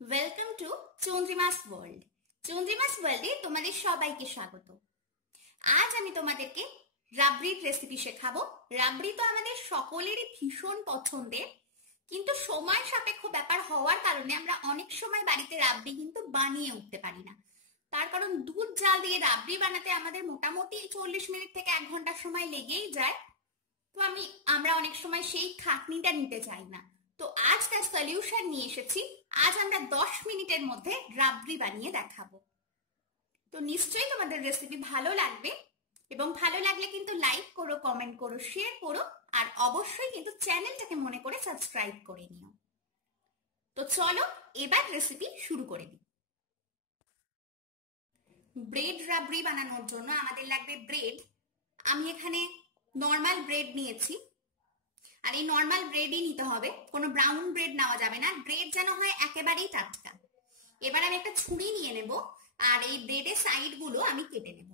Welcome to Chandrima's world. Chandrima's ওয়ার্ল্ডে তোমাদের সবাইকে স্বাগত। আজ আমি তোমাদেরকে রাবড়ির রেসিপি শেখাবো। রাবড়ি তো আমাদের সকলেরই ভীষণ পছন্দের, কিন্তু সময় সাপেক্ষ ব্যাপার হওয়ার কারণে আমরা অনেক সময় বাড়িতে রাবড়ি কিন্তু বানিয়ে উঠতে পারি না। তার কারণ দুধ জাল দিয়ে রাবড়ি বানাতে আমাদের মোটামুটি 40 মিনিট থেকে 1 ঘন্টা সময় লেগেই যায়। তো আমরা অনেক সময় সেই খাটনিটা নিতে চাই না। তো আজ তার সলিউশন নিয়ে এসেছি। আজ আমরা 10 মিনিটের মধ্যে রাবড়ি বানিয়ে দেখাবো। তো নিশ্চয়ই তোমাদের রেসিপি ভালো লাগবে, এবং ভালো লাগলে কিন্তু লাইক করো, কমেন্ট করো, শেয়ার করো, আর অবশ্যই কিন্তু চ্যানেলটাকে মনে করে সাবস্ক্রাইব করে নিও। তো চলো এবার রেসিপি শুরু করে দিই। ব্রেড রাবড়ি বানানোর জন্য আমাদের লাগবে ব্রেড। আমি এখানে নর্মাল ব্রেড নিয়েছি, আর এই নর্মাল ব্রেডই নিতে হবে, কোনো ব্রাউন ব্রেড নেওয়া যাবে না। ব্রেড যেন হয় একেবারেই টাটকা। এবার আমি একটা ছুরি নিয়ে নেব, আর এই ব্রেডের সাইড গুলো আমি কেটে নেব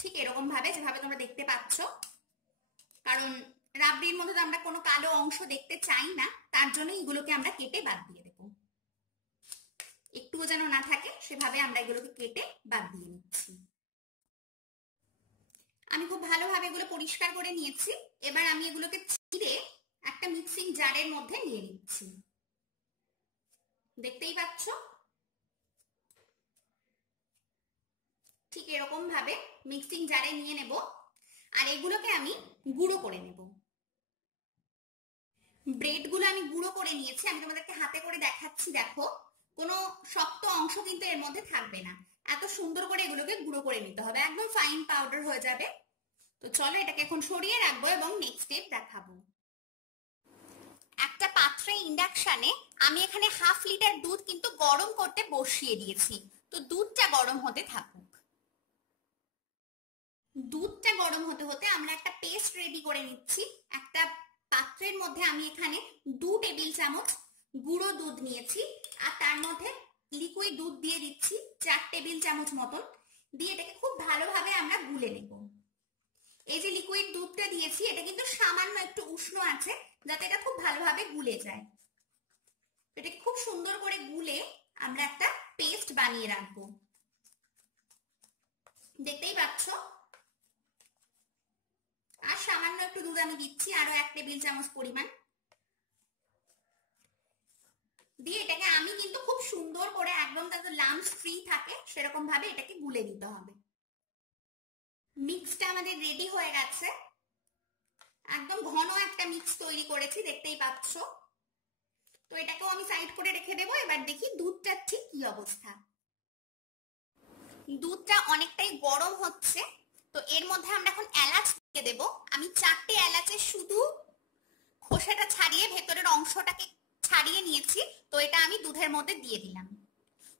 ঠিক এরকম ভাবে, যেভাবে তোমরা দেখতে পাচ্ছ। কারণ রাবড়ির মধ্যে তো আমরা কোনো কালো অংশ দেখতে চাই না, তার জন্য এগুলোকে আমরা কেটে বাদ দিয়ে দেব। একটুও যেন না থাকে সেভাবে আমরা এগুলোকে কেটে বাদ দিয়ে নিচ্ছি। আমি খুব ভালোভাবে এগুলো পরিষ্কার করে নিয়েছি। এবার আমি এগুলোকে ছিঁড়ে একটা মিক্সিং জারের মধ্যে নিয়ে নিচ্ছি। দেখতেই পাচ্ছ ঠিক এরকম ভাবে মিক্সিং জারে নিয়ে নেব, আর এগুলোকে আমি গুঁড়ো করে নেব। ব্রেড গুলো আমি গুঁড়ো করে নিয়েছি, আমি তোমাদেরকে হাতে করে দেখাচ্ছি। দেখো, কোনো শক্ত অংশ কিন্তু এর মধ্যে থাকবে না। এত সুন্দর করে এগুলোকে গুঁড়ো করে নিতে হবে, একদম ফাইন পাউডার হয়ে যাবে। তো চলো এটাকে এখন সরিয়ে রাখবো এবং নেক্সট স্টেপ দেখাবো। একটা পাত্রে ইন্ডাকশনে আমি এখানে 1/2 লিটার দুধ কিন্তু গরম করতে বসিয়ে দিয়েছি। তো দুধটা গরম হতে থাকুক। দুধটা গরম হতে হতে আমরা একটা পেস্ট রেডি করে নিচ্ছি। একটা পাত্রের মধ্যে আমি এখানে 2 টেবিল চামচ গুঁড়ো দুধ নিয়েছি, আর তার মধ্যে লিকুইড দুধ দিয়ে দিচ্ছি 4 টেবিল চামচ মতন। দিয়ে এটাকে খুব ভালোভাবে আমরা গুলে নেব। এই যে লিকুইড দুধটা দিয়েছি, এটা কিন্তু সামান্য একটু উষ্ণ আছে, যাতে এটা খুব ভালোভাবে গুলে যায়। এটাকে খুব সুন্দর করে গুলে আমরা একটা পেস্ট বানিয়ে রাখবো। দেখতেই পাচ্ছ। আর সামান্য একটু দুধ আমি দিচ্ছি, আরো 1 টেবিল চামচ পরিমাণ দিয়ে এটাকে আমি কিন্তু খুব সুন্দর করে, একদম যাতে লাম্পস ফ্রি থাকে সেরকম ভাবে এটাকে গুলে নিতে হবে। মিক্সটা আমাদের রেডি হয়ে গেছে। একদম ঘন একটা মিক্স তৈরি করেছি, দেখতেই পাচ্ছ। তো এটাকেও আমি সাইড করে রেখে দেবো। এবার দেখি দুধটার ঠিক কি অবস্থা। দুধটা অনেকটাই গরম হচ্ছে। তো এর মধ্যে আমরা এখন এলাচ দিয়ে দেবো। আমি 4টে এলাচের শুধু খোসাটা ছাড়িয়ে ভেতরের অংশটাকে ছাড়িয়ে নিয়েছি। তো এটা আমি দুধের মধ্যে দিয়ে দিলাম।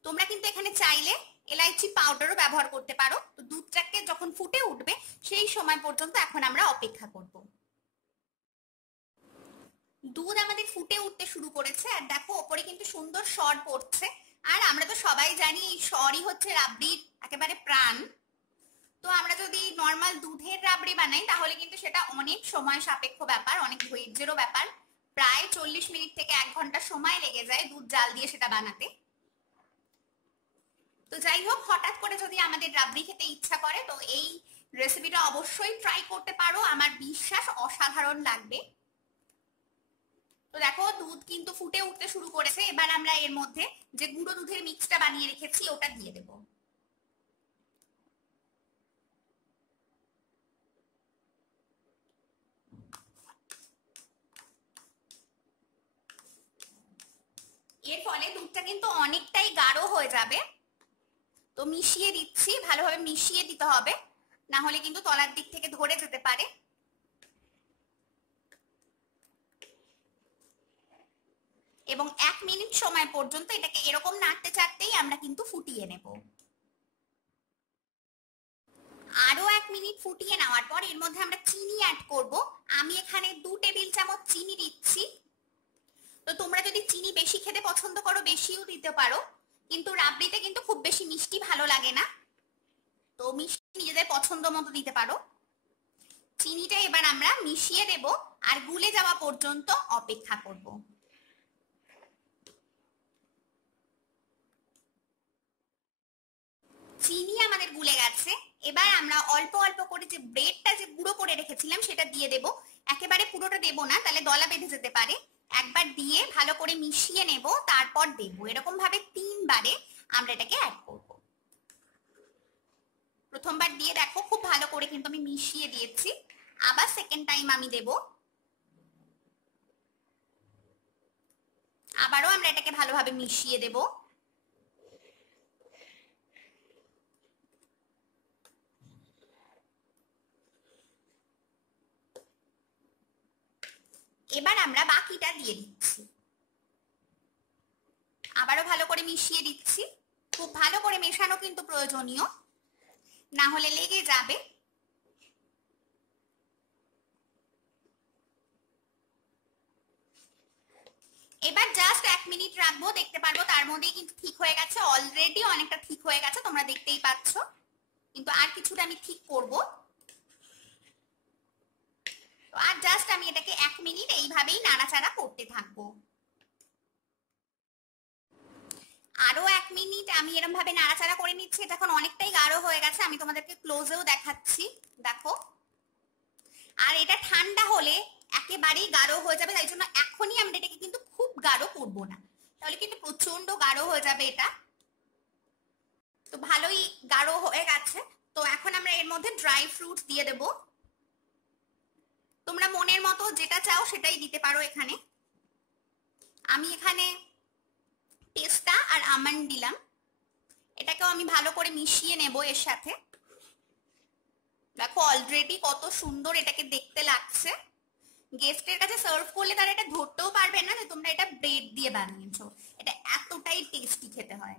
তোমরা কিন্তু এখানে চাইলে এলাইচি পাউডারও ব্যবহার করতে পারো। তো দুধটাকে যখন ফুটে উঠবে সেই সময় পর্যন্ত এখন আমরা অপেক্ষা করব। দুধ আমাদের ফুটে উঠতে শুরু করেছে, আর দেখো ওপরে কিন্তু সুন্দর সর পড়ছে। আর আমরা তো সবাই জানি এই সরই হচ্ছে রাবড়ির একেবারে প্রাণ। তো আমরা যদি নর্মাল দুধের রাবড়ি বানাই তাহলে কিন্তু সেটা অনেক সময় সাপেক্ষ ব্যাপার, অনেক ধৈর্যেরও ব্যাপার। প্রায় 40 মিনিট থেকে 1 ঘন্টা সময় লেগে যায় দুধ জাল দিয়ে সেটা বানাতে। তো যাই হোক, হঠাৎ করে যদি আমাদের রাবড়ি খেতে ইচ্ছা করে তো এই রেসিপিটা অবশ্যই ট্রাই করতে পারো। আমার বিশ্বাস অসাধারণ লাগবে। তো দেখো দুধ কিন্তু ফুটে উঠতে শুরু করেছে। এবার আমরা এর মধ্যে যে গুঁড়ো দুধের মিক্সটা বানিয়ে রেখেছি ওটা দিয়ে দেব। এর ফলে দুধটা কিন্তু অনেকটাই গাঢ় হয়ে যাবে। তো মিশিয়ে দিচ্ছি, ভালোভাবে মিশিয়ে দিতে হবে, না হলে কিন্তু তলার দিক থেকে ধরে যেতে পারে। এবং 1 মিনিট সময় পর্যন্ত এটাকে এরকম নাড়তে চাড়তেই আমরা কিন্তু ফুটিয়ে নেব। আরো 1 মিনিট ফুটিয়ে নেওয়ার পর এর মধ্যে আমরা চিনি অ্যাড করব। আমি এখানে 2 টেবিল চামচ চিনি দিচ্ছি। তো তোমরা যদি চিনি বেশি খেতে পছন্দ করো বেশিও দিতে পারো, কিন্তু রাবড়িতে কিন্তু খুব বেশি মিষ্টি ভালো লাগে না। তো মিষ্টি নিজেদের পছন্দ মতো দিতে পারো। চিনিটা এবার আমরা মিশিয়ে দেব, আর গুলে যাওয়া পর্যন্ত অপেক্ষা করব। এবার আমরা অল্প অল্প করে যে ব্রেডটা যে গুঁড়ো করে রেখেছিলাম সেটা দিয়ে দেব। একেবারে পুরোটা দেব না, তাহলে দলা বেঁধে যেতে পারে। একবার দিয়ে ভালো করে মিশিয়ে নেব, তারপর দেব। এরকম ভাবে 3 বারে আমরা এটাকে অ্যাড করব। প্রথমবার দিয়ে দেখো খুব ভালো করে কিন্তু আমি মিশিয়ে দিয়েছি। আবার সেকেন্ড টাইম আমি দেব। আবারও আমরা এটাকে ভালোভাবে মিশিয়ে দেব। এবার আমরা বাকিটা দিয়ে দিচ্ছি। আবারও ভালো করে মিশিয়ে দিচ্ছি। খুব ভালো করে মেশানো কিন্তু প্রয়োজনীয়, না হলে লেগে যাবে। এবার জাস্ট 1 মিনিট রাখবো, দেখতে পারবো তার মধ্যেই কিন্তু ঠিক হয়ে গেছে। অলরেডি অনেকটা ঠিক হয়ে গেছে, তোমরা দেখতেই পাচ্ছ। কিন্তু আর কিছুটা আমি ঠিক করব। তো আর জাস্ট আমি এটাকে 1 মিনিট এইভাবেই নাড়াচাড়া করতে থাকবো। আরো 1 মিনিট আমি এরকম ভাবে নাড়াচাড়া করে নিচ্ছি। এটা এখন অনেকটাই গাঢ় হয়ে গেছে, আমি তোমাদেরকে ক্লোজেও দেখাচ্ছি, দেখো। আর এটা ঠান্ডা হলে একেবারেই গাঢ় হয়ে যাবে, তাই জন্য এখনই আমরা এটাকে কিন্তু খুব গাঢ় করব না, তাহলে কিন্তু প্রচন্ড গাঢ় হয়ে যাবে এটা। তো ভালোই গাঢ় হয়ে গেছে। তো এখন আমরা এর মধ্যে ড্রাই ফ্রুটস দিয়ে দেব। তোমরা মনের মতো যেটা চাও সেটাই দিতে পারো। এখানে আমি এখানে পেস্তা আর আমন্ড দিলাম। এটাকেও আমি ভালো করে মিশিয়ে নেব এর সাথে। দেখো অলরেডি কত সুন্দর এটাকে দেখতে লাগছে। গেস্টের কাছে সার্ভ করলে তারা এটা ধরতেও পারবে না যে তোমরা এটা ব্রেড দিয়ে বানিয়েছো। এটা এতটাই টেস্টি খেতে হয়।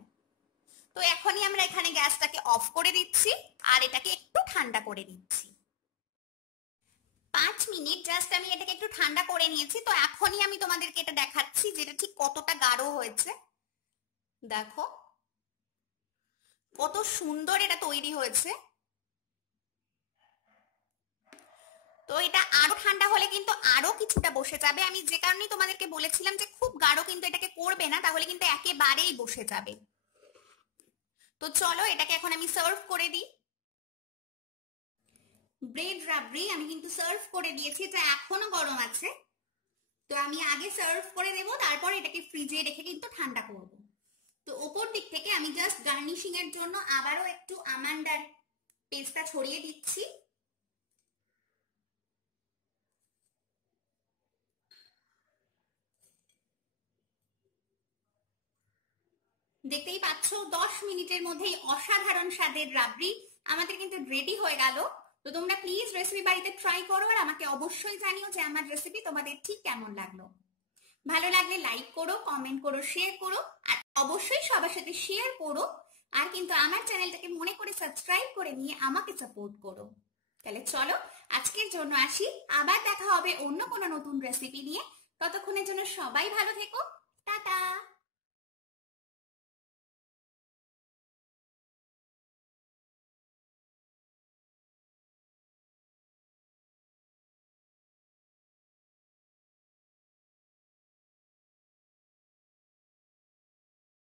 তো এখনই আমরা এখানে গ্যাসটাকে অফ করে দিচ্ছি আর এটাকে একটু ঠান্ডা করে দিচ্ছি। 5 মিনিট জাস্ট আমি এটাকে একটু ঠান্ডা করে নিয়েছি। তো এখনই আমি তোমাদেরকে এটা দেখাচ্ছি যে এটা ঠিক কতটা গাঢ় হয়েছে। দেখো কত সুন্দর এটা তৈরি হয়েছে। তো এটা আরো ঠান্ডা হলে কিন্তু আরো কিছুটা বসে যাবে। আমি যে কারণে তোমাদেরকে বলেছিলাম যে খুব গাঢ় কিন্তু এটাকে করবে না, তাহলে কিন্তু একেবারেই বসে যাবে। তো চলো এটাকে এখন আমি সার্ভ করে দিই। ব্রেড রাবড়ি আমি কিন্তু সার্ভ করে দিয়েছি, এটা এখনো গরম আছে। তো আমি আগে সার্ভ করে দেব, তারপর এটাকে ফ্রিজে রেখে কিন্তু ঠান্ডা করব। তো ওপর দিক থেকে আমি জাস্ট গার্নিশিং এর জন্য আবারও একটু আমন্ড আর পেস্তা ছড়িয়ে দিচ্ছি। দেখতেই পাচ্ছ 10 মিনিটের মধ্যেই অসাধারণ স্বাদের রাবড়ি আমাদের কিন্তু রেডি হয়ে গেল। তো তোমরা প্লিজ রেসিপি বাড়িতে ট্রাই করো আর আমাকে অবশ্যই জানিও যে আমার রেসিপি তোমাদের ঠিক কেমন লাগলো। ভালো লাগলে লাইক করো, কমেন্ট করো, শেয়ার করো, আর অবশ্যই সবার সাথে শেয়ার করো। আর কিন্তু আমার চ্যানেলটাকে মনে করে সাবস্ক্রাইব করে নিয়ে আমাকে সাপোর্ট করো। তাহলে চলো আজকের জন্য আসি, আবার দেখা হবে অন্য কোনো নতুন রেসিপি নিয়ে। ততক্ষণের জন্য সবাই ভালো থেকো, টাটা।